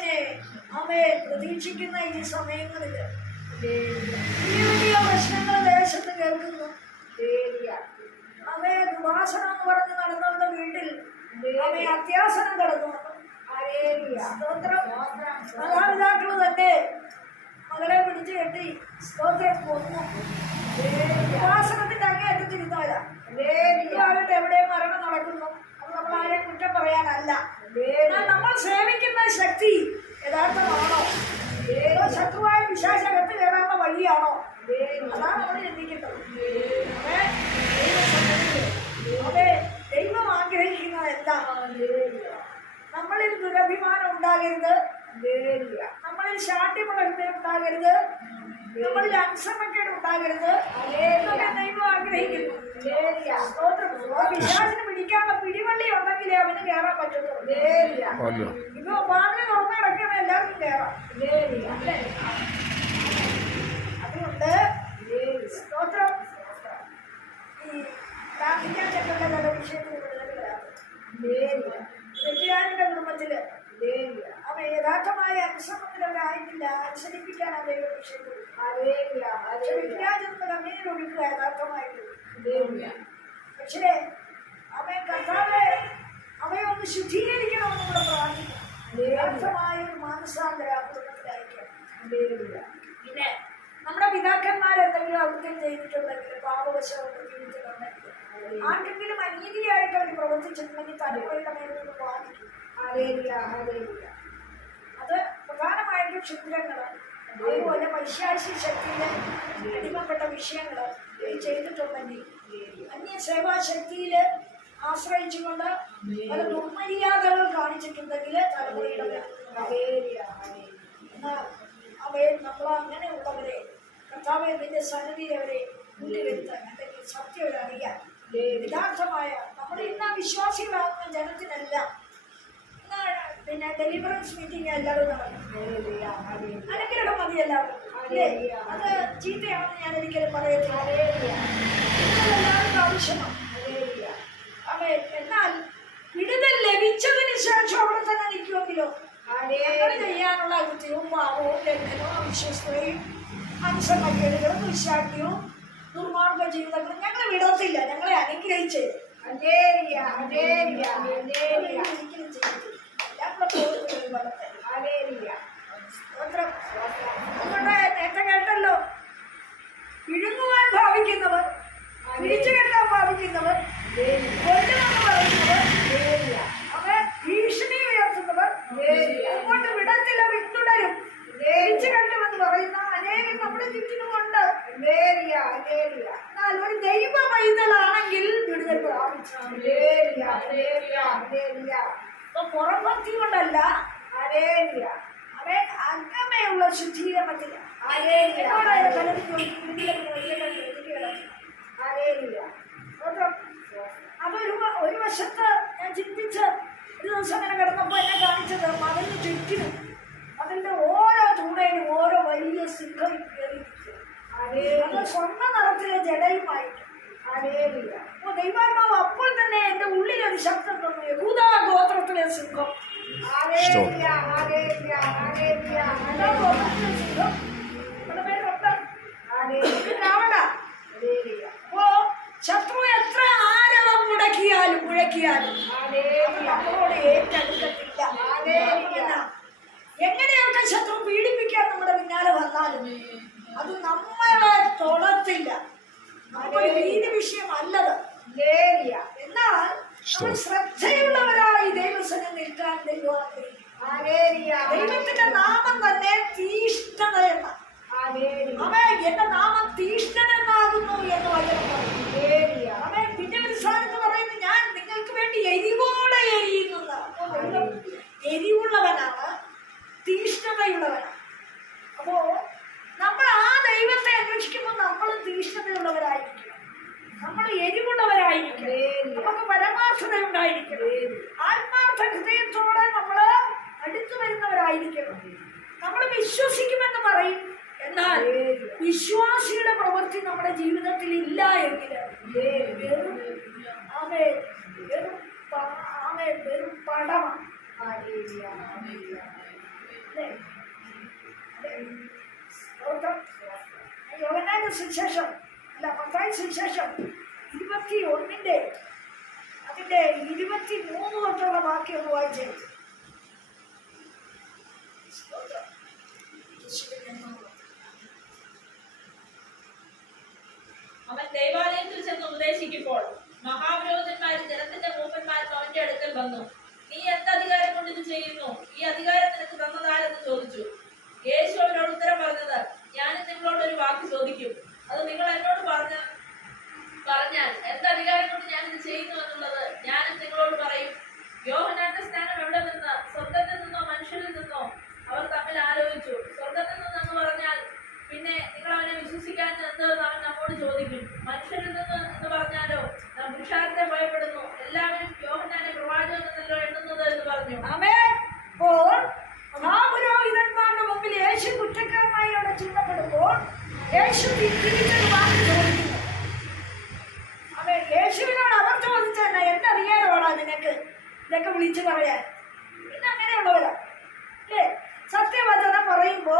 കർത്താവിന്റെ അവയെ പ്രതീക്ഷിക്കുന്ന ഈ സമയങ്ങളിൽ. വലിയ വലിയ പ്രശ്നങ്ങൾ ദേശത്ത് കേൾക്കുന്നു. അമ്മയെ ദുവാസനം എന്ന് പറഞ്ഞ് നടന്നവരുടെ വീട്ടിൽ അമ്മയെ അത്യാസനം കടന്നു. സ്തോത്രം. മാതാപിതാക്കൾ തന്നെ മകളെ പിടിച്ചു കെട്ടി സ്തോത്രം കൊന്നു. ദുവാസനത്തിന്റെ അങ്ങേയറ്റത്തിരുന്നാല ഇയാളുടെ എവിടെ മരണം നടക്കുന്നു. അത് നമ്മൾ ആരെയും കുറ്റം പറയാനല്ല. എന്നാൽ നമ്മൾ സേവിക്കുന്ന ശക്തി യഥാർത്ഥമാണോ? ഏതോ ശത്രുവായ വിശാശകത്ത് കയറാനുള്ള വഴിയാണോ? അതാണ് നമ്മൾ ചിന്തിക്കുന്നത്. അതെ, ദൈവം ആഗ്രഹിക്കുന്നത് എന്താ? നമ്മളിൽ ദുരഭിമാനം ഉണ്ടാകരുത്. നമ്മളിൽ ശാഠ്യമുള്ള ഉണ്ടാകരുത്. നമ്മളിൽ അനുസരണക്കേട് ഉണ്ടാകരുത്. ഇതൊക്കെ ദൈവം ആഗ്രഹിക്കുന്നു. സ്തോത്രം. ആ ഉണ്ടെങ്കിലേ അവന് കയറാൻ പറ്റത്തുള്ളൂ ഇപ്പൊ വാതിൽ തുറന്നു കിടക്കണ എല്ലാവർക്കും കയറാം? അതുകൊണ്ട് സ്തോത്രം ഈ പ്രാർത്ഥിക്കാൻ ചെല്ലുന്ന ചില വിഷയത്തിൽ വ്യക്തിയാനിന്റെ കുടുംബത്തിൽ അവ യഥാർത്ഥമായ അനുസരണത്തിൽ അവരായിട്ടില്ല അനുസരിപ്പിക്കാൻ അതേ വിഷയത്തിൽ വിദ്യാജന്മ കണ്ണീർ ഒഴുക്കുക യഥാർത്ഥമായിട്ട്. പക്ഷേ അവൻ കർത്താവെ അവയെ ഒന്ന് ശുദ്ധീകരിക്കണമെന്ന് നമ്മൾ പ്രാർത്ഥിക്കണം യഥാർത്ഥമായ ഒരു മാനസാന്തര പിന്നെ നമ്മുടെ പിതാക്കന്മാർ എന്തെങ്കിലും അവിടുത്തെ ചെയ്തിട്ടുണ്ടെങ്കിൽ പാപവശമൊക്കെ ജീവിച്ചിട്ടുണ്ടെങ്കിൽ ആർക്കെങ്കിലും അനീതിയായിട്ട് അവർ പ്രവർത്തിച്ചിട്ടുണ്ടെങ്കിൽ തലമുറയുടെ മേലൊന്ന് ബാധിക്കും അത് പ്രധാനമായിട്ടും ക്ഷുദ്രങ്ങളാണ് അതുപോലെ പൈശാചി ശക്തിയിലെ അടിമപ്പെട്ട വിഷയങ്ങൾ ചെയ്തിട്ടുണ്ടെങ്കിൽ അന്യ സേവാശക്തിയിൽ ആശ്രയിച്ചുകൊണ്ട് പല ദുർമര്യാദകൾ കാണിച്ചിട്ടുണ്ടെങ്കിൽ അവയെ നമ്മളങ്ങനെ ഉള്ളവരെ കർത്താവെ നിന്റെ സന്നിധിയിൽ അവരെ കൂട്ടിവരുത്താൻ അല്ലെങ്കിൽ സത്യം അവരറിയാൻ യഥാർത്ഥമായ നമ്മുടെ ഇന്ന് വിശ്വാസികളാകുന്ന ജനത്തിനെല്ലാം. പിന്നെ ഡെലിവറൻസ് മീറ്റിംഗ് എല്ലാവരും നടക്കും. അനുഗ്രഹം മതി അല്ലേ? അത് ചീത്തയാണെന്ന് ഞാൻ ഒരിക്കലും പറയത്തില്ല. എല്ലാവർക്കും ആവശ്യമാണ്. അവൻ എന്നാൽ വിടുതൽ ലഭിച്ചതിന് ശേഷം അവിടെ തന്നെ നിൽക്കുമെങ്കിലോ? ചെയ്യാനുള്ള കൃത്യവും പാവവും ലംഘനവും അവിശ്വസ്തയും അനുസരണക്കേടുകളും ദുശാഠ്യവും ദുർമാർഗ ജീവിതങ്ങളും ഞങ്ങൾ വിടത്തില്ല ഞങ്ങളെ അനുഗ്രഹിച്ച്. നേരത്തെ കേട്ടല്ലോ വിഴുങ്ങുവാൻ ഭാവിക്കുന്നവർ പിടിച്ചു കെട്ടാൻ ഭാവിക്കുന്നവർ കൊല്ലുമെന്ന് പറയുന്നവർ അവരെ ഭീഷണി ഉയർത്തുന്നവർ മുമ്പോട്ട് വിടത്തില്ല പിന്തുടരും പിടിച്ചു കെട്ടുമെന്ന് പറയുന്ന അനേകം നമ്മുടെ ചുറ്റിനുമുണ്ട് എന്നാൽ ഒരു ദൈവ പൈതലാണെങ്കിൽ വിടുതൽ പ്രാപിച്ചു പുറംഭക്തി കൊണ്ടല്ല അവൻ അകമയുള്ള ശുദ്ധീകരണത്തില്ല എന്നോട് അതൊരു ഒരു വശത്ത് ഞാൻ ചിന്തിച്ച് ഒരു ദിവസം അങ്ങനെ കിടന്നപ്പോൾ എന്നെ കാണിച്ചത് മതിലിന് ചുറ്റിനും അതിന്റെ ഓരോ തൂണയിലും ഓരോ വലിയ സിംഹം കയറിയിരിക്കും അത് സ്വർണ നിറത്തിലെ ജടയുമായിട്ട് അപ്പൊ ദൈവാത്മാവ് അപ്പോൾ തന്നെ എന്റെ ഉള്ളിൽ ഒരു ശബ്ദം തന്നു. യഹൂദാ ഗോത്രത്തിലെ സിംഹം ഗോത്രത്തിലെ സിംഹം നമ്മുടെ അപ്പോ ശത്രു എത്ര ആരവം മുടക്കിയാലും മുഴക്കിയാലും നമ്മളോട് ഏറ്റെടുക്കത്തില്ല. എങ്ങനെയൊക്കെ ശത്രു പീഡിപ്പിക്കാൻ നമ്മുടെ പിന്നാലെ വന്നാലും അത് നമ്മളെ തൊടത്തില്ല. നമുക്കൊരു ഭീതി വിഷയമല്ലത്. എന്നാൽ നമ്മൾ ശ്രദ്ധയുള്ളവരായി ദൈവസനം നിൽക്കാൻ ദൈവം. ദൈവത്തിന്റെ നാമം തന്നെ തീഷ്ണത എന്ന അവൻ എന്റെ നാമം തീഷ്ണനെന്നാകുന്നു എന്ന് വചനം പറയുന്നു. അവൻ പിന്നെ ഒരു സ്ഥാനത്ത് പറയുന്നു ഞാൻ നിങ്ങൾക്ക് വേണ്ടി എരിവോടെ എരിയുന്നത് അപ്പോൾ ദൈവം എരിവുള്ളവനാണ് തീഷ്ണതയുള്ളവനാണ് അപ്പോ നമ്മൾ ആ ഉണ്ടായിരിക്കണം നമുക്ക് പരമാർത്ഥത ഉണ്ടായിരിക്കണം ആത്മാർത്ഥ ഹൃദയത്തോടെ നമ്മൾ അടുത്തു വരുന്നവരായിരിക്കണം നമ്മൾ വിശ്വസിക്കുമെന്ന് പറയും എന്നാൽ വിശ്വാസിയുടെ പ്രവൃത്തി നമ്മുടെ ജീവിതത്തിൽ ഇല്ല എങ്കിൽ വെറും ആമേ വെറും പ- ആമേ വെറും പടമാണ് അല്ലേ? അല്ലേ? സ്തോത്രം. യോഹന്നാന്റെ സുവിശേഷം അല്ല മത്തായി സുവിശേഷം ഇരുപത്തി ഒന്നിന്റെ അതിന്റെ ഇരുപത്തി മൂന്ന് തൊട്ടുള്ള ബാക്കി ഒന്ന് വായിച്ചേ. അവൻ ദൈവാലയത്തിൽ ചെന്ന് ഉപദേശിക്കുമ്പോൾ മഹാപുരോഹിതന്മാരും ജനത്തിന്റെ മൂപ്പന്മാരും അവന്റെ അടുക്കൽ വന്നു. നീ എന്ത് അധികാരം കൊണ്ട് ഇത് ചെയ്യുന്നു? ഈ അധികാരം നിനക്ക് തന്നതാരെന്ന് ചോദിച്ചു. യേശു അവരോട് ഉത്തരം പറഞ്ഞത് ഞാൻ നിങ്ങളോട് ഒരു വാക്ക് ചോദിക്കും. അത് നിങ്ങൾ എന്നോട് പറഞ്ഞ പറഞ്ഞാൽ എന്ത് അധികാരം കൊണ്ട് ഞാൻ ഇത് ചെയ്യുന്നു എന്നുള്ളത് ഞാനും നിങ്ങളോട് പറയും. യോഹനാന്റെ സ്നാനം എവിടെ നിന്ന്? സ്വർഗത്തിൽ നിന്നോ? മനുഷ്യരിൽ നിന്നോ? അവർ തമ്മിൽ ആലോചിച്ചു. സ്വർഗത്തിൽ നിന്നെന്ന് പറഞ്ഞാൽ പിന്നെ നിങ്ങൾ അവനെ വിശ്വസിക്കാൻ എന്ത് അവൻ നമ്മോട് ചോദിക്കും. മനുഷ്യരിൽ നിന്ന് എന്ന് പറഞ്ഞാലോ? പുരുഷാരത്തെ ഭയപ്പെടുന്നു. എല്ലാവരും യോഹനാനെ പ്രവാചകൻ എന്നല്ലോ എണ്ണുന്നത് എന്ന് പറഞ്ഞു. അപ്പോൾ മഹാപുരോഹിതന്മാരുടെ മുമ്പിൽ യേശു കുറ്റക്കാരനായി അവിടെ ചിന്തപ്പെടുമ്പോൾ യേശു തിരിച്ചൊരു വാക്ക് ചോദിക്കുന്നു അവൻ യേശുവിനോട് അവർ ചോദിച്ചതന്നെ എന്നറിയാനോടാ നിനക്ക് ഇതൊക്കെ വിളിച്ചു പറയാൻ. പിന്നെ അങ്ങനെയുള്ളവരാ. അല്ലേ? സത്യവചനം പറയുമ്പോ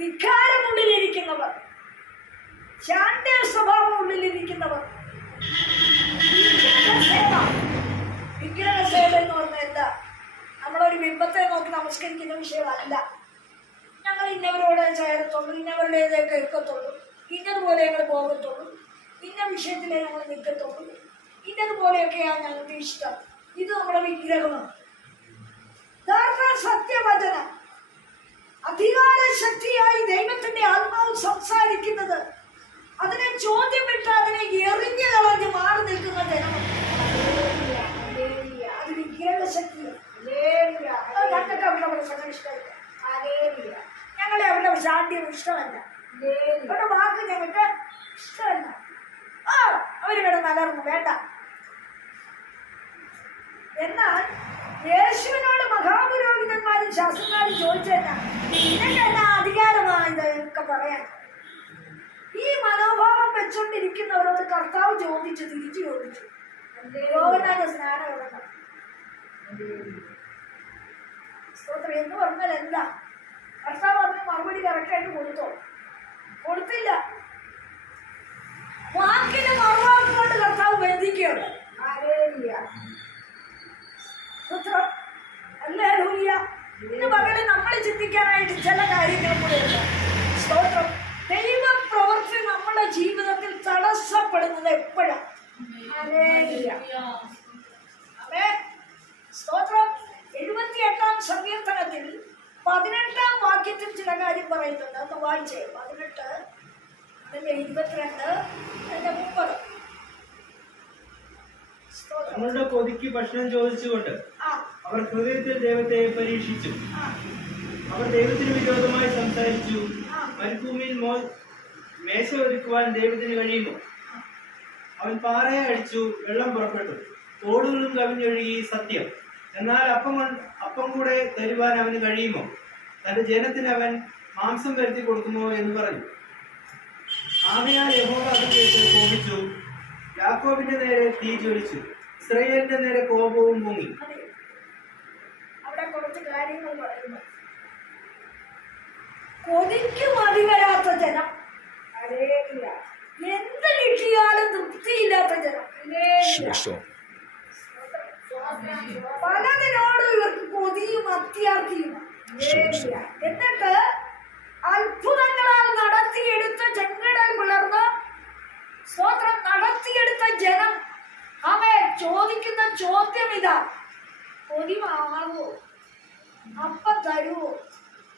വികാരമുള്ളിലിരിക്കുന്നവർ ശാന്ത സ്വഭാവം ഉള്ളിലിരിക്കുന്നവർ വിഗ്രഹസേവ. എന്ന് പറഞ്ഞാൽ എന്താ? നമ്മളൊരു ബിംബത്തെ നോക്കി നമസ്കരിക്കുന്ന വിഷയമല്ല. ഞങ്ങൾ ഇന്നവരോട് ചേർത്തുള്ളൂ ഇന്നവരുടേതേ കേൾക്കത്തുള്ളൂ ഇന്നതുപോലെ ഞങ്ങൾ പോകത്തുള്ളൂ ഇന്ന വിഷയത്തിലേ ഞങ്ങൾ നിൽക്കത്തുള്ളൂ. ഇന്നതുപോലെയൊക്കെയാണ് ഞങ്ങൾക്ക് ഇഷ്ടം. ഇത് നമ്മുടെ വിഗ്രഹമാണ്. സത്യവചന അധികാര ശക്തിയായി ദൈവത്തിന്റെ ആത്മാവ് സംസാരിക്കുന്നത്. അതിനെ ചോദ്യം വിട്ട് അതിനെ എറിഞ്ഞു കളഞ്ഞ് മാറി നിൽക്കുന്ന ജനം. അത് വിഗ്രഹശക്തി ഞങ്ങൾക്ക് ഇഷ്ടമല്ല. ഞങ്ങളെ അവരുടെ ശാന്തിയും ഇഷ്ടമല്ല. അവരുടെ വാക്ക് ഞങ്ങൾക്ക് ഇഷ്ടമല്ല. ആ അവർ കിടന്ന് അലർന്നു വേണ്ട. എന്നാൽ യേശുവിനോട് മഹാപുരോഹിതന്മാരും ശാസ്ത്രന്മാരും ചോദിച്ചേട്ടാ നിനക്ക് എന്നാ അധികാരമാണ് ഇതൊക്കെ പറയാൻ. ഈ മനോഭാവം വെച്ചുകൊണ്ടിരിക്കുന്നവരോട് കർത്താവ് ചോദിച്ചു തിരിച്ചു ചോദിച്ചു. യോഗനാഥ സ്നാനം എവിടെ എന്ന് പറഞ്ഞാൽ എന്താ? കർത്താവ് പറഞ്ഞ മറുപടി കറക്റ്റായിട്ട് കൊടുത്തോ. കൊടുത്തില്ല. വാക്കിന് മറുവാക്കുകൊണ്ട് കർത്താവ് ബന്ധിക്കുകയാണ്. സ്തോത്രം ഇന്ന് പകൽ നമ്മൾ ചിന്തിക്കാനായിട്ട് ചില കാര്യങ്ങൾ കൂടെയുണ്ട് സ്തോത്രം. ദൈവ പ്രവർത്തി നമ്മുടെ ജീവിതത്തിൽ തടസ്സപ്പെടുന്നത് എപ്പോഴാണ്. സ്തോത്രം. എഴുപത്തിയെട്ടാം സങ്കീർത്തനത്തിൽ പതിനെട്ടാം വാക്യത്തിൽ ചില കാര്യം പറയുന്നുണ്ട്. ഒന്ന് വായിച്ചേ. പതിനെട്ട് അതിന്റെ ഇരുപത്തിരണ്ട് അതിന്റെ മുപ്പത്. തങ്ങളുടെ കൊതിക്ക് ഭക്ഷണം ചോദിച്ചുകൊണ്ട് അവർ ഹൃദയത്തിൽ ദൈവത്തെ പരീക്ഷിച്ചു. അവർ ദൈവത്തിന് വിരോധമായി സംസാരിച്ചു. മരുഭൂമിയിൽ മോ മേശ ഒരുക്കുവാൻ ദൈവത്തിന് കഴിയുമോ? അവൻ പാറയെ അടിച്ചു വെള്ളം പുറപ്പെട്ടു. തോടുകളും കവിഞ്ഞൊഴുകി സത്യം. എന്നാൽ അപ്പം അപ്പം കൂടെ തരുവാൻ അവന് കഴിയുമോ? തന്റെ ജനത്തിന് അവൻ മാംസം വരുത്തി കൊടുക്കുമോ എന്ന് പറഞ്ഞു. ആമയാൽ യഹോവ അത് കേട്ട് കോപിച്ചു. യാക്കോബിന്റെ നേരെ തീ ജ്വലിച്ചു. ഇസ്രയേലിന്റെ നേരെ കോപവും മുങ്ങി. അവിടെ കുറച്ച് കാര്യങ്ങൾ പറയുന്നു. കൊതിക്ക് മതി വരാത്ത ജനം എന്ത് കിട്ടിയാലും തൃപ്തിയില്ലാത്ത ജനം. പലതിനോടും ഇവർക്ക് കൊതിയും അത്യാർത്ഥിയും എന്നിട്ട് അത്ഭുതങ്ങളാൽ നടത്തിയെടുത്ത ചെങ്കടൽ പിളർന്ന് സ്വോത്രം നടത്തിയെടുത്ത ജനം അവൻ ചോദിക്കുന്ന ചോദ്യം ഇതാ. പൊടി മാറുമോ അപ്പം തരുവോ?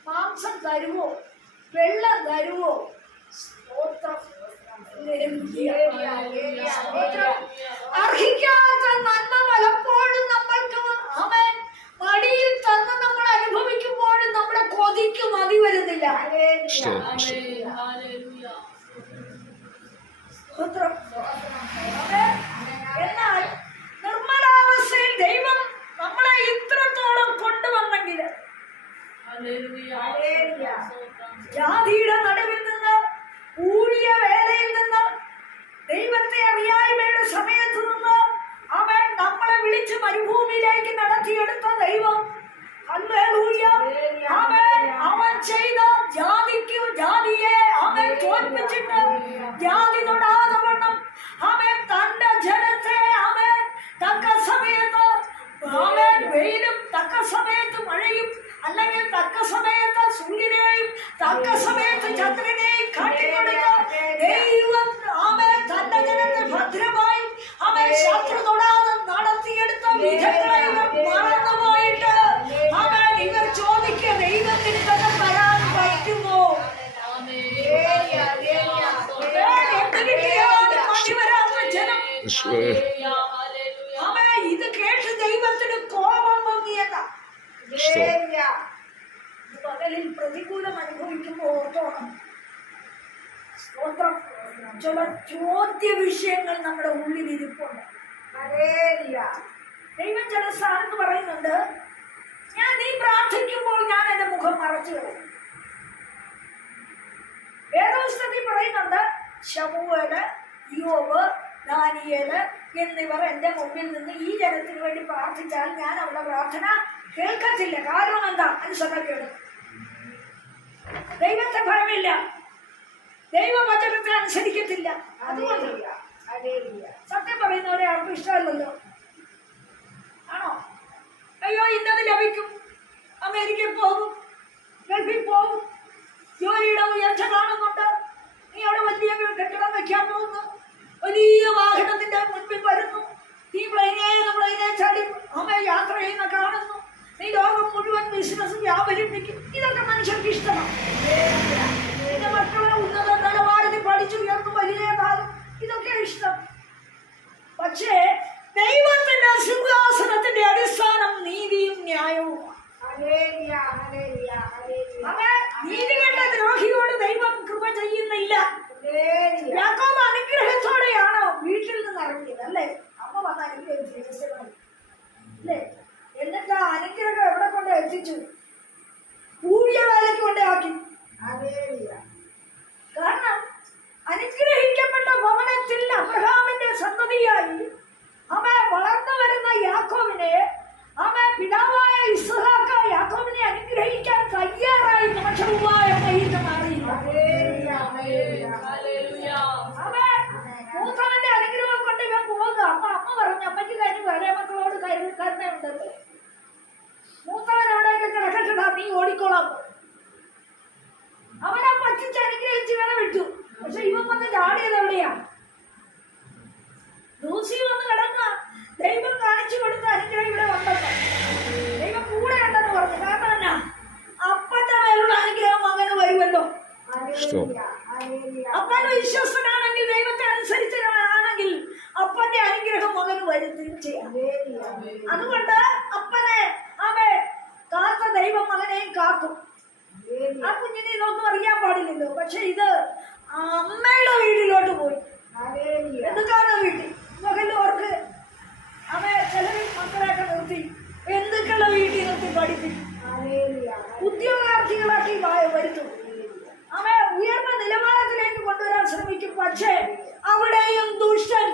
മാംസം തരുവോ? വെള്ളം തരുവോ? സ്തോത്രം. സ്തോത്രം. तब का समय तो छात्र ചില ചോദ്യ വിഷയങ്ങൾ നമ്മുടെ ഉള്ളിൽ ഇരിപ്പുണ്ട്. ദൈവം ചില സ്ഥാനത്ത് പറയുന്നുണ്ട്. ഞാൻ നീ പ്രാർത്ഥിക്കുമ്പോൾ ഞാൻ എന്റെ മുഖം മറച്ചു കളയും. വേദോസ്തത്തിൽ പറയുന്നുണ്ട് ശമുവേൽ യോബ് ദാനിയേൽ എന്നിവർ എന്റെ മുമ്പിൽ നിന്ന് ഈ ജനത്തിന് വേണ്ടി പ്രാർത്ഥിച്ചാൽ ഞാൻ അവരുടെ പ്രാർത്ഥന കേൾക്കത്തില്ല. കാരണം എന്താ? അനുസരണക്കേട്. ദൈവത്തെ ഭയമില്ല. ദൈവവചനത്തെ അനുസരിക്കത്തില്ല. സത്യം പറയുന്നവരെ അവർക്ക് ഇഷ്ടമല്ലല്ലോ. ആണോ? അയ്യോ ഇന്നത് ലഭിക്കും. അമേരിക്കയിൽ പോകും. ഗൾഫിൽ പോകും. ജോലിയുടെ ഉയർച്ച കാണുന്നുണ്ട്. നീ അവിടെ വലിയ കെട്ടിടം വെക്കാൻ പോകുന്നു. വലിയ വാഹനത്തിന്റെ മുൻപിൽ വരുന്നു. നീ പ്ലെയിനെ പ്ലെയിനെ ചാടി അമ്മ യാത്ര ചെയ്യുന്ന കാണുന്നു. നീ ലോകം മുഴുവൻ ബിസിനസ് വ്യാപരിപ്പിക്കും. ഇതൊക്കെ മനുഷ്യർക്ക് ഇഷ്ടമാണ്. മക്കളെ ഉന്നത നിലവാരത്തിൽ പഠിച്ചു ഉയർന്നു വലിയ കാലം. ഇതൊക്കെ ഇഷ്ടം. പക്ഷേ ദൈവത്തിന്റെ സിംഹാസനത്തിന്റെ അടിസ്ഥാനം നീതിയും ന്യായവും നീതികെട്ട ദ്രോഹിയോട് ദൈവം കൃപ ചെയ്യുന്നില്ല. യാക്കോബ് അനുഗ്രഹത്തോടെയാണ് വീട്ടിൽ നിന്ന് ഇറങ്ങിയത് അല്ലേ? അമ്മ വന്ന് അനുഗ്രഹിച്ചു. അല്ലേ? എന്നിട്ട് ആ അനുഗ്രഹം എവിടെ കൊണ്ട് എത്തിച്ചു? ഊഴിയ വേലയ്ക്ക് കൊണ്ടേ ആക്കി. കാരണം അനുഗ്രഹിക്കപ്പെട്ട ഭവനത്തിൽ അബ്രഹാമിന്റെ സന്തതിയായി അവൻ വളർന്നു വരുന്ന യാക്കോവിനെ അവൻ പിതാവായ ഇസ്ഹാക്ക യാക്കോവിനെ അനുഗ്രഹിക്കാൻ തയ്യാറായി നിമിഷവുമായ കയ്യിൽ മാറിയില്ല മൂത്തവന്റെ അനുഗ്രഹം കൊണ്ട് ഇവൻ പോകുക അപ്പൊ അമ്മ പറഞ്ഞു അമ്മയ്ക്ക് കഴിഞ്ഞ് വേറെ മക്കളോട് കരു- കരുണയുണ്ടല്ലോ മൂത്തവൻ അവിടെയൊക്കെ കിടക്കട്ടാ നീ ഓടിക്കോളാം. അവനെ പറ്റിച്ച് അനുഗ്രഹിച്ച് ഇവനെ വിട്ടു പക്ഷെ ഇവൻ വന്ന് ചാടിയത് എവിടെയാ ലൂസി വന്ന് കിടന്ന ദൈവം കാണിച്ചു കൊടുത്ത അനുഗ്രഹം ഇവിടെ വന്നത് ദൈവം കൂടെ ഉണ്ടെന്ന് പറഞ്ഞു. കാരണം എന്നാ? അപ്പന്റെ മേലുള്ള അനുഗ്രഹം അങ്ങനെ വരുമല്ലോ. അപ്പൻ വിശ്വസനാണെങ്കിൽ ദൈവത്തെ അനുസരിച്ചവനാണെങ്കിൽ അപ്പന്റെ അനുഗ്രഹം മകന് വരും തീർച്ചയായും. അതുകൊണ്ട് അപ്പനെ അവൻ കാത്ത ദൈവം മകനെയും കാക്കും. ആ കുഞ്ഞിനെ ഇതൊന്നും അറിയാൻ പാടില്ലല്ലോ. പക്ഷെ ഇത് അമ്മയുടെ വീട്ടിലോട്ട് പോയി. എന്തുക്കാണ് വീട്ടിൽ? മകനോർക്ക് അവൻ ചിലർ മക്കളെയൊക്കെ നിർത്തി. എന്തുക്കള വീട്ടിൽ നിർത്തി പഠിപ്പിക്കും ഉദ്യോഗാർത്ഥികളാക്കി വരുത്തും അവയെ ഉയർന്ന നിലവാരത്തിലേക്ക് കൊണ്ടുവരാൻ ശ്രമിക്കും. പക്ഷേ അവിടെയും ദുഷ്ടൻ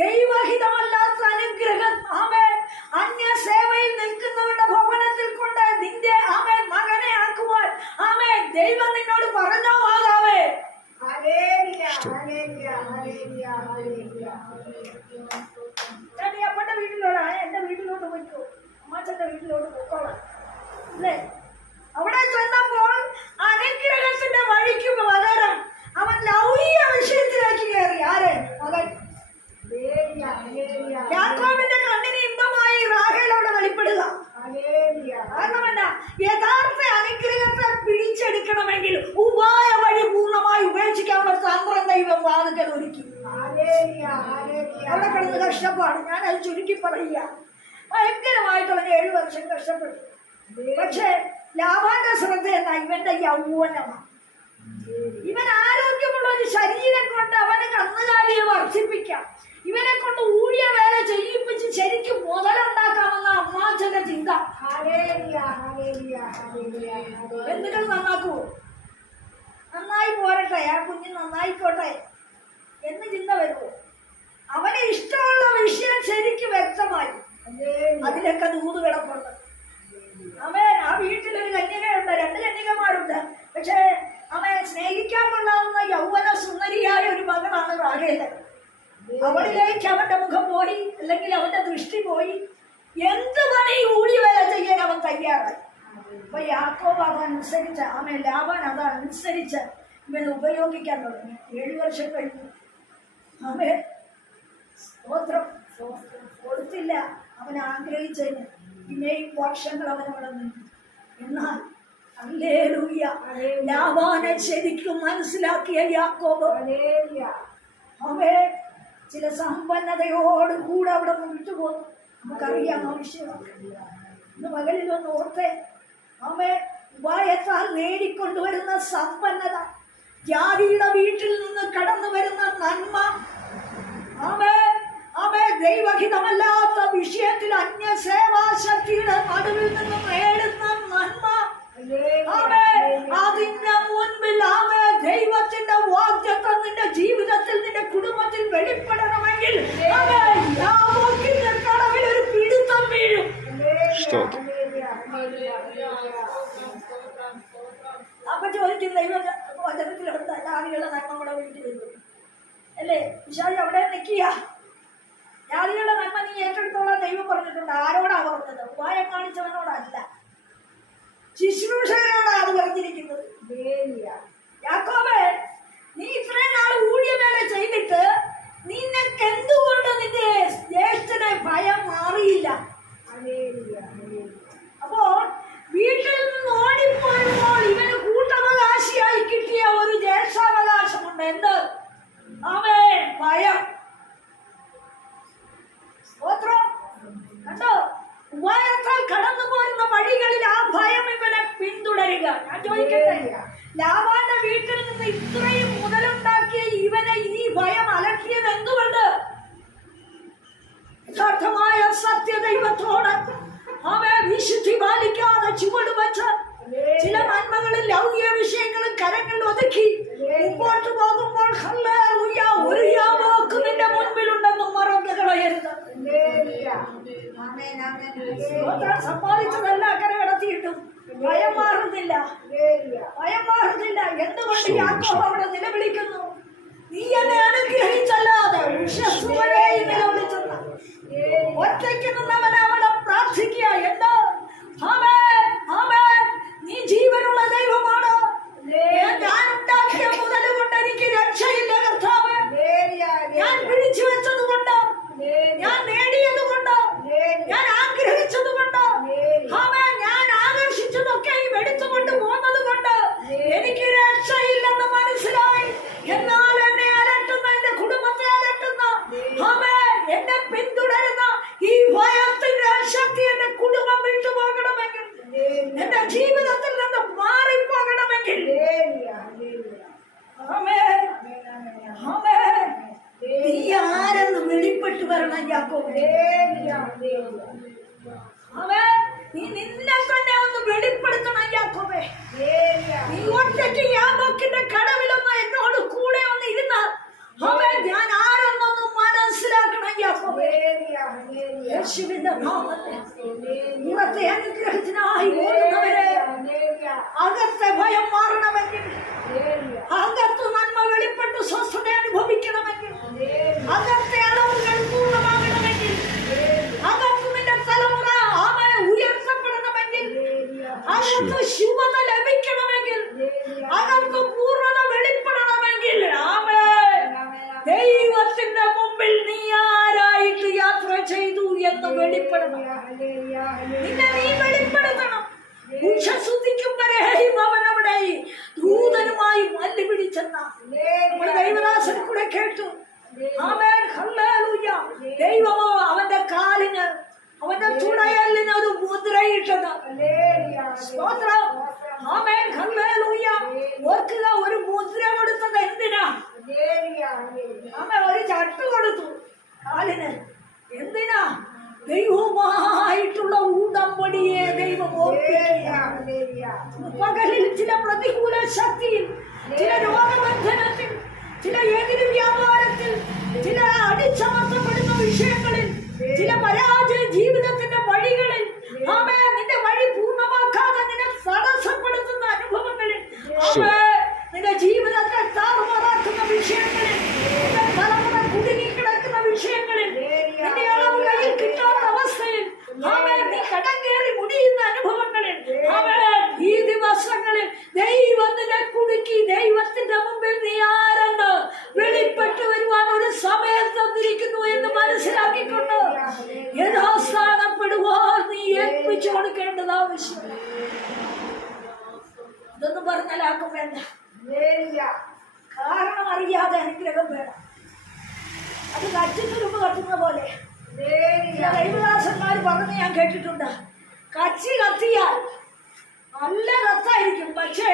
ദൈവഹിതമല്ലാത്ത അനുഗ്രഹം അവൻ അന്യ സേവയിൽ നിൽക്കുന്നവരുടെ ഭവനത്തിൽ കൊണ്ട് നിന്റെ അവൻ മകനെ ആക്കുവാൻ അവൻ ദൈവം നിന്നോട് പറഞ്ഞോ ആകാവേ ഞാൻ ഈ അപ്പന്റെ വീട്ടിലോടാ എന്റെ വീട്ടിലോട്ട് പോയിക്കോ അമ്മാച്ചന്റെ വീട്ടിലോട്ട് പോയിക്കോളാം അല്ലേ അവിടെ ചെന്നപ്പോൾ അനുഗ്രഹത്തിന്റെ വഴിക്ക് പകരം അവൻ ലൗകിക വിഷയത്തിലേക്ക് കയറി ആര് മകൻ യാക്കോബിന്റെ കണ്ണിന് ഇമ്പമായി റാഹേൽ അവിടെ വെളിപ്പെടുക കാരണം എന്നാ യഥാർത്ഥ അനുഗ്രഹത്തെ പിടിച്ചെടുക്കണമെങ്കിൽ ഉപായ വഴി പൂർണമായി ഉപേക്ഷിക്കാനുള്ള തന്ത്രം ദൈവം വാതുക്കൽ ഒരുക്കി അവിടെ കിടന്ന് കഷ്ടപ്പാട് ഞാൻ അത് ചുരുക്കി പറയുക ഭയങ്കരമായിട്ട് അവൻ ഏഴു വർഷം കഷ്ടപ്പെട്ടു പക്ഷേ ലാഭാന്റെ ശ്രദ്ധ എന്നാ ഇവന്റെ യൗവനമാണ് ഇവൻ ആരോഗ്യമുള്ള ഒരു ശരീരം കൊണ്ട് അവന് കന്നുകാലിയെ വർദ്ധിപ്പിക്കാം. ഇവരെ കൊണ്ട് ഊഴിയ വേല ചെയ്യിപ്പിച്ച് ശരിക്കും മുതലുണ്ടാക്കാമെന്ന അമ്മാച്ചന്റെ ചിന്ത. ബന്ധുക്കൾ നന്നാക്കൂ. നന്നായി പോരട്ടെ ആ കുഞ്ഞ് നന്നായിക്കോട്ടെ എന്ന് ചിന്ത വരുമോ? അവന് ഇഷ്ടമുള്ള വിഷയം ശരിക്കും വ്യക്തമായി. അതിലൊക്കെ ദൂത് കിടപ്പുണ്ട്. അവൻ ആ വീട്ടിലൊരു കന്യകയുണ്ട് രണ്ട് കന്യകമാരുണ്ട്. പക്ഷേ അവനെ സ്നേഹിക്കാൻ കൊള്ളാവുന്ന യൗവന സുന്ദരിയായ ഒരു മകളാണ് റാഹേൽ അവളിലേക്ക് അവന്റെ മുഖം പോയി അല്ലെങ്കിൽ അവന്റെ ദൃഷ്ടി പോയി. എന്ത് പണി ഊടി വേല ചെയ്യാൻ അവൻ തയ്യാറായി? അപ്പൊ യാക്കോബ് അതനുസരിച്ച് അവൻ ലാഭൻ അതനുസരിച്ച് ഇവൻ ഉപയോഗിക്കാൻ തുടങ്ങി. ഏഴു വർഷം കഴിഞ്ഞു. ആമേ സ്തോത്രം. കൊടുത്തില്ല. അവൻ ആഗ്രഹിച്ചതിന് പിന്നെയും വർഷങ്ങൾ അവൻ അവിടെ നിന്നു. എന്നാൽ ലാബാനെ ശരിക്കും മനസ്സിലാക്കിയ യാക്കോബ്. അവൻ ചില സമ്പന്നതയോട് കൂടെ അവിടെ നിന്ന് വിട്ടുപോകുന്നു നമുക്കറിയാം ആവശ്യമാണ് ഇന്ന് ഒന്ന് ഓർത്തെ. അമ്മേ ഉപായത്താൽ നേടിക്കൊണ്ടുവരുന്ന സമ്പന്നത. ജാതിയുടെ വീട്ടിൽ നിന്ന് കടന്നു വരുന്ന നന്മ. അമേ അമേ ദൈവഹിതമല്ലാത്ത വിഷയത്തിൽ അന്യ സേവാശക്തിയുടെ നടുവിൽ നിന്ന് നേടുന്ന നന്മ. അതിന്റെ മുൻപിൽ ആമേ ദൈവത്തിന്റെ വാഗ്ദത്തം നിന്റെ ജീവിതത്തിൽ നിന്റെ കുടുംബത്തിൽ വെളിപ്പെടണമെങ്കിൽ കടവിൽ ഒരു പിടുത്തം വീഴും. അപ്പൊ ചോദിക്കും ദൈവ വചനത്തിലുണ്ട് ജാതികളുടെ നന്മ കൂടെ വീട്ടിൽ വരും അല്ലേ? വിശാലി അവിടെ നിൽക്കുക. ജാതികളുടെ നന്മ നീ ഏറ്റെടുത്തോളം ദൈവം പറഞ്ഞിട്ടുണ്ട്. ആരോടാ പറഞ്ഞത്? ഉപായം കാണിച്ചവനോടല്ല. ശുശ്രൂഷകനോടാ അത് പറഞ്ഞിരിക്കുന്നത്. യാക്കോബേ നീ ഇത്രയും നാൾ ഊഴിയവേല ചെയ്തിട്ട് നിനക്ക് എന്തുകൊണ്ട് നിന്റെ ജ്യേഷ്ഠനെ ഭയം മാറിയില്ല? അപ്പോ വീട്ടിൽ നിന്ന് ഓടിപ്പോയപ്പോൾ ഇവന് കൂട്ടവകാശിയായി കിട്ടിയ ഒരു ജ്യേഷ്ഠാവകാശമുണ്ട്. എന്ത്? അവേ ഭയം. സ്തോത്രം. കണ്ടോ? ഉപായത്താൽ കടന്നു പോരുന്ന വഴികളിൽ ആ ഭയം ഇവനെ പിന്തുടരുക. ഞാൻ ചോദിക്കട്ടെ? ലാവാന്റെ വീട്ടിൽ നിന്ന് ഇത്രയും മുതലുണ്ടാക്കിയ ഇവനെ ഈ ഭയം അലക്കിയത് എന്തുകൊണ്ട്? യഥാർത്ഥമായ സത്യദൈവത്തോട് അവയെ വിശുദ്ധി പാലിക്കാതെ ചുവട് വെച്ച് ചില നന്മകളിൽ ലൗകിക വിഷയങ്ങളും കരങ്ങളിൽ ഒതുക്കി മുമ്പോട്ട് പോകുമ്പോൾ ഒരു സ്തോത്രം സമ്പാദിച്ചതല്ല അങ്ങനെ കടത്തിയിട്ടും ഭയം മാറുന്നില്ല. ഭയം മാറുന്നില്ല. എന്തുകൊണ്ട് യാക്കോബ് അവിടെ നിലവിളിക്കുന്നു? നീ എന്നെ അനുഗ്രഹിച്ചല്ലാതെ നിലവിളിച്ചെന്ന ഒറ്റയ്ക്ക് നിന്നവൻ അവിടെ പ്രാർത്ഥിക്കുക. എന്താ? ആമേ ആമേ നീ ജീവനുള്ള ദൈവമാണ്? ഞാൻ ഉണ്ടാക്കിയ മുതൽ കൊണ്ട് എനിക്ക് രക്ഷയില്ല കർത്താവ്. ഞാൻ പിടിച്ചു വെച്ചത് കൊണ്ട് ഞാൻ നേടിയത് കൊണ്ട് ഞാൻ ആഗ്രഹിച്ചത് കൊണ്ട് ഓടിയേ ദൈവം പകലിൽ ചില പ്രതികൂല ശക്തിയിൽ ചില രോഗബന്ധനത്തിൽ ചില ഏതിനും വ്യാപാരത്തിൽ ചില അടിച്ചമർത്തപ്പെടുന്ന വിഷയങ്ങളിൽ ചില പരാ ദിവസങ്ങളിൽ ദൈവം നിന്നെ കുടുക്കി ദൈവത്തിന്റെ മുമ്പിൽ നീ ആരെന്ന് വെളിപ്പെട്ടു വരുവാൻ ഒരു സമയം തന്നിരിക്കുന്നു എന്ന് മനസ്സിലാക്കിക്കൊണ്ട് യഥാസ്ഥാനപ്പെടുവാൻ നീ ഏൽപ്പിച്ചു കൊടുക്കേണ്ടത് ആവശ്യം ഇതൊന്നും പറഞ്ഞാൽ ആർക്കും വേണ്ട. കാരണം അറിയാതെ അനുഗ്രഹം വേണം. അത് കച്ചിത്തുരുമ്പ് കത്തുന്ന പോലെ. ദൈവദാസന്മാർ പറഞ്ഞ് ഞാൻ കേട്ടിട്ടുണ്ട്. കച്ചി കത്തിയാൽ നല്ല രസമായിരിക്കും പക്ഷേ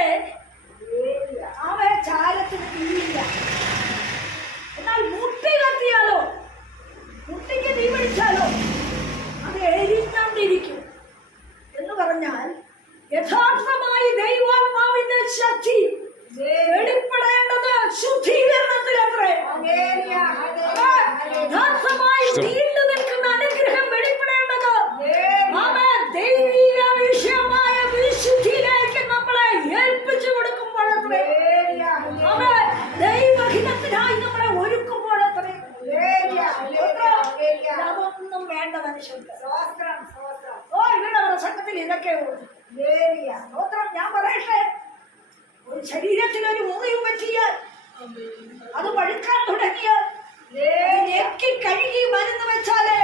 അവ ചാരത്തിന് തീയില്ല. എന്നാൽ മുട്ടി കത്തിയാലോ? മുട്ടിക്ക് തീ പിടിച്ചാലോ? അത് എരിഞ്ഞോണ്ടിരിക്കും എന്ന് പറഞ്ഞാൽ യഥാർത്ഥമായി ദൈവാത്മാവിന്റെ ശക്തി വെളിപ്പെടേണ്ടത് ശുദ്ധീകരണത്തിലത്രേ. യഥാർത്ഥമായി നീണ്ടു നിൽക്കുന്ന അനുഗ്രഹം വെളിപ്പെടേണ്ടത് ആമേൻ. ദൈവീക വിഷയമായ വിശുദ്ധിയിലേക്ക് നമ്മളെ ഏൽപ്പിച്ചു കൊടുക്കുമ്പോഴത്രേ ആമേൻ. ദൈവഹിതത്തിനായി നമ്മളെ ഒരുക്കുമ്പോഴത്രേ അതൊന്നും വേണ്ട മനുഷ്യർക്ക്. ഓ ഇവിടെ പ്രസംഗത്തിൽ ഇതൊക്കെ ഉള്ളൂ. സ്തോത്രം ഞാൻ പറയട്ടെ? ഒരു ശരീരത്തിൽ ഒരു മുറിവ് പറ്റിയാൽ അത് പഴുക്കാൻ തുടങ്ങിയാൽ ഞെക്കി കഴുകി മരുന്ന് വെച്ചാലേ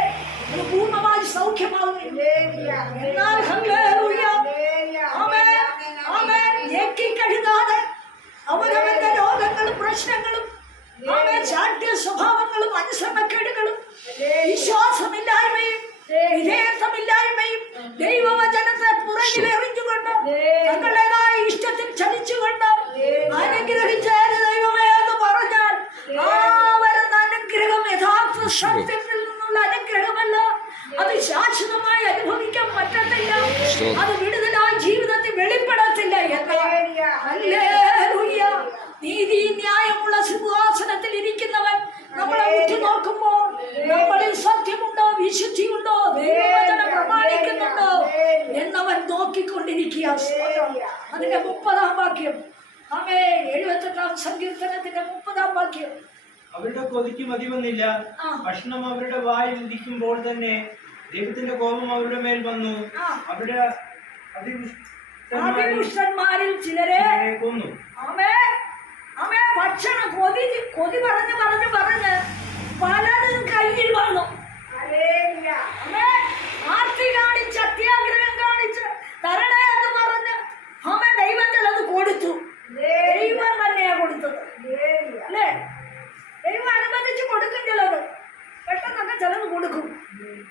അത് പൂർണമായി സൗഖ്യമാകുന്നില്ല എന്നാൽ. ഞെക്കി കഴുകാതെ അവരവന്റെ രോഗങ്ങളും പ്രശ്നങ്ങളും ശാഠ്യ സ്വഭാവങ്ങളും അനുശ്രമക്കേടുകളും വിശ്വാസമില്ലായ്മയും വിധേയത്വമില്ലായ്മയും ദൈവവചനത്തെ പുറകിൽ എറിഞ്ഞുകൊണ്ട് തങ്ങളുടേതായ ഇഷ്ടത്തിൽ ചലിച്ചുകൊണ്ട് അനുഗ്രഹിച്ച ദൈവമേ എന്ന് പറഞ്ഞാൽ ആ വരുന്ന അനുഗ്രഹം യഥാർത്ഥ സത്യത്തിൽ നിന്നുള്ള അനുഗ്രഹമല്ല. അത് ശാശ്വതമായി അനുഭവിക്കാൻ പറ്റത്തില്ല. അത് വിടുതലായി ജീവിതത്തിൽ വെളിപ്പെടത്തില്ല അവരുടെ കൊതിക്ക് മതി വന്നില്ല. ഭക്ഷണം അവരുടെ വായിൽ ഉദിക്കുമ്പോൾ തന്നെ ദൈവത്തിന്റെ കോപം അവരുടെ മേൽ വന്നു. അവരുടെ അതിപുഷ്ടന്മാരിൽ ചിലരെ കൊന്നു. ഭക്ഷണം കൊതി കൊതി പറഞ്ഞ് പറഞ്ഞ് പറഞ്ഞ് പലതും കയ്യിൽ വന്നു. ആർത്തി കാണിച്ച് അത്യാഗ്രഹം കാണിച്ച് തരണേ എന്ന് പറഞ്ഞ് അമ്മ ദൈവത്തിൽ അത് കൊടുത്തു. ദൈവം തന്നെയാ കൊടുത്തത്. അല്ലേ? ദൈവം അനുബന്ധിച്ച് കൊടുക്കും പെട്ടെന്നൊക്കെ ചിലത് കൊടുക്കും.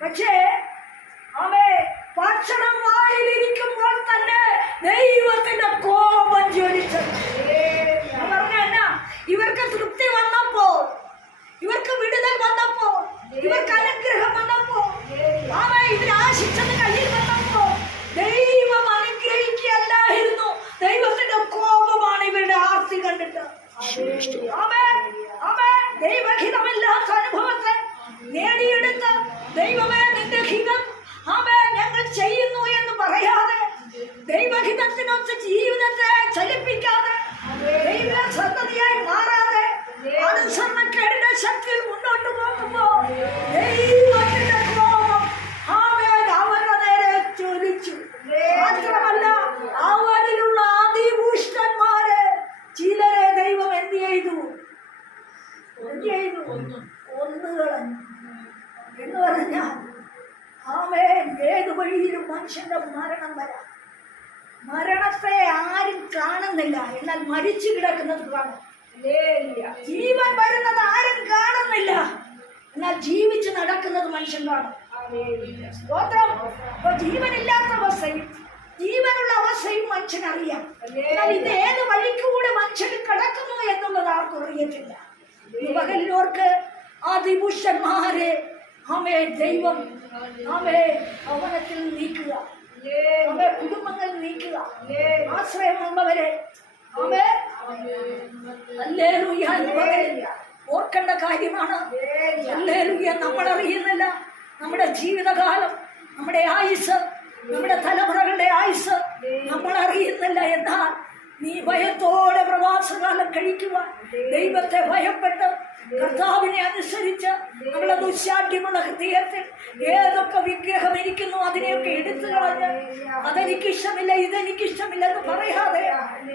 പക്ഷേ അവേ ഭക്ഷണം വായിലിരിക്കുമ്പോൾ തന്നെ ദൈവത്തിന്റെ കോപം ജ്വലിച്ചത്. ഇവർക്ക് തൃപ്തി വന്നപ്പോ ഇവർക്ക് വിടുതൽ വന്നപ്പോ ഇവർക്ക് അനുഗ്രഹം വന്നപ്പോ അവ ഇവർ ആശിച്ചത് കയ്യിൽ വന്നപ്പോ ദൈവം അനുഗ്രഹിക്കുകയല്ലായിരുന്നു ദൈവത്തിന്റെ കോപമാണ് ഇവരുടെ ആർത്തി കണ്ടിട്ട്. ദൈവഹിതമില്ലാത്ത അനുഭവത്തെ നേടിയെടുത്ത് ദൈവമേ നിന്റെ ഹിതം. ആമേ ഞങ്ങൾ ചെയ്യുന്നു എന്ന് പറയാതെ ദൈവഹിതത്തിനൊത്ത് ജീവിതത്തെ ചലിപ്പിക്കാതെ ദൈവ സന്തതിയായി മാറാതെ അനുസരണക്കേടിന്റെ ശക്തിയിൽ മുന്നോട്ട് പോകുമ്പോ ദൈവത്തിന്റെ കോപം ആമേൻ അവരുടെ നേരെ ചൊലിച്ചു മാത്രമല്ല അവരിലുള്ള അതിപുഷ്ടന്മാരെ ചിലരെ ദൈവം എന്ത് ചെയ്തു എന്ത് ചെയ്തു കൊന്നുകളഞ്ഞു എന്ന് പറഞ്ഞാൽ ആമേൻ ഏത് വഴിയിലും മനുഷ്യന്റെ മരണം വരാം മരണത്തെ ആരും കാണുന്നില്ല എന്നാൽ മരിച്ചു കിടക്കുന്നത് കാണും ജീവൻ വരുന്നത് ആരും കാണുന്നില്ല എന്നാൽ ജീവിച്ച് നടക്കുന്നത് മനുഷ്യൻ കാണും സ്തോത്രം അപ്പൊ ജീവനില്ലാത്ത അവസ്ഥയും ജീവനുള്ള അവസ്ഥയും മനുഷ്യൻ അറിയാം എന്നാൽ ഇത് ഏത് വഴിക്കൂടെ മനുഷ്യൻ കിടക്കുന്നു എന്നുള്ളത് ആർക്കും അറിയത്തില്ല ഈ പകലിനോർക്ക് അതിപുരുഷന്മാരെ ആമേ ദൈവം ആമേ ഭവനത്തിൽ നീക്കുക ആമേ കുടുംബങ്ങൾ നീക്കുക ആശ്രയമുള്ളവരെ ആമേ ഹല്ലേലൂയ എന്ന് പറയുക ഓർക്കേണ്ട കാര്യമാണ്. അറിയുന്നില്ല നമ്മുടെ ജീവിതകാലം നമ്മുടെ ആയുസ് നമ്മുടെ തലമുറകളുടെ ആയുസ് നമ്മൾ അറിയുന്നില്ല എന്നാൽ നീ ഭയത്തോടെ പ്രവാസകാലം കഴിക്കുക ദൈവത്തെ ഭയപ്പെട്ട് കർത്താവിനെ അനുസരിച്ച് നമ്മുടെ ദുശാഠ്യമുള്ള ഹൃദയത്തിൽ ഏതൊക്കെ വിഗ്രഹം ഇരിക്കുന്നു അതിനെയൊക്കെ എടുത്തു കളഞ്ഞ് ഇതെനിക്ക് ഇഷ്ടമില്ല എന്ന് പറയാതെ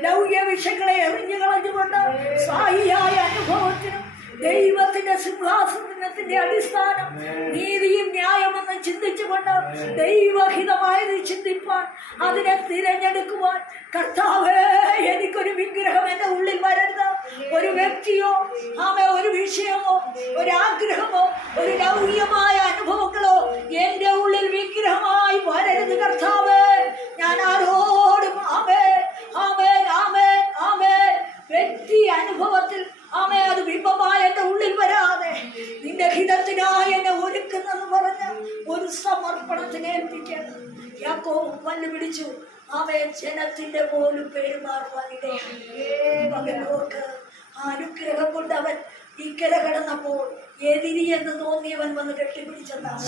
ലൗകിക വിഷയങ്ങളെ എറിഞ്ഞു കളഞ്ഞുകൊണ്ട് സായിയായ അനുഭവത്തിനും ദൈവത്തിന്റെ സിംഹാസനത്തിന്റെ അടിസ്ഥാനം നീതിയും ന്യായമെന്ന് ചിന്തിച്ചുകൊണ്ട് ദൈവഹിതമായത് ചിന്തിപ്പാൻ അതിനെ തിരഞ്ഞെടുക്കുവാൻ കർത്താവേ എനിക്കൊരു വിഗ്രഹം എന്റെ ഉള്ളിൽ വരരുത്. ഒരു വ്യക്തിയോ ആമ ഒരു വിഷയമോ ഒരാഗ്രഹമോ ഒരു ലൗകികമായ അനുഭവങ്ങളോ എന്റെ ഉള്ളിൽ ജനത്തിന്റെ പോലും പേര് ഇടയായി മകനോർക്ക് അനുഗ്രഹം കൊണ്ട് അവൻ ഇക്കര കടന്നപ്പോൾ എതിരി എന്ന് തോന്നിയവൻ വന്ന് കെട്ടിപ്പിടിച്ചതാണ്.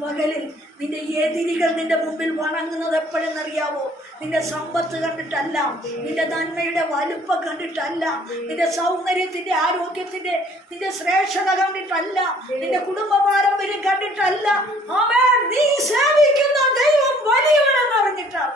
പകലിൽ നിന്റെ എതിരികൾ നിന്റെ മുമ്പിൽ വണങ്ങുന്നത് എപ്പോഴെന്നറിയാവോ? നിന്റെ സമ്പത്ത് കണ്ടിട്ടല്ല നിന്റെ നന്മയുടെ വലുപ്പം കണ്ടിട്ടല്ല നിന്റെ സൗന്ദര്യത്തിന്റെ ആരോഗ്യത്തിന്റെ നിന്റെ ശ്രേഷ്ഠത കണ്ടിട്ടല്ല നിന്റെ കുടുംബ പാരമ്പര്യം കണ്ടിട്ടല്ല. നീ സേവിക്കുന്ന ദൈവം വലിയവനെന്ന് അറിഞ്ഞിട്ടാണ്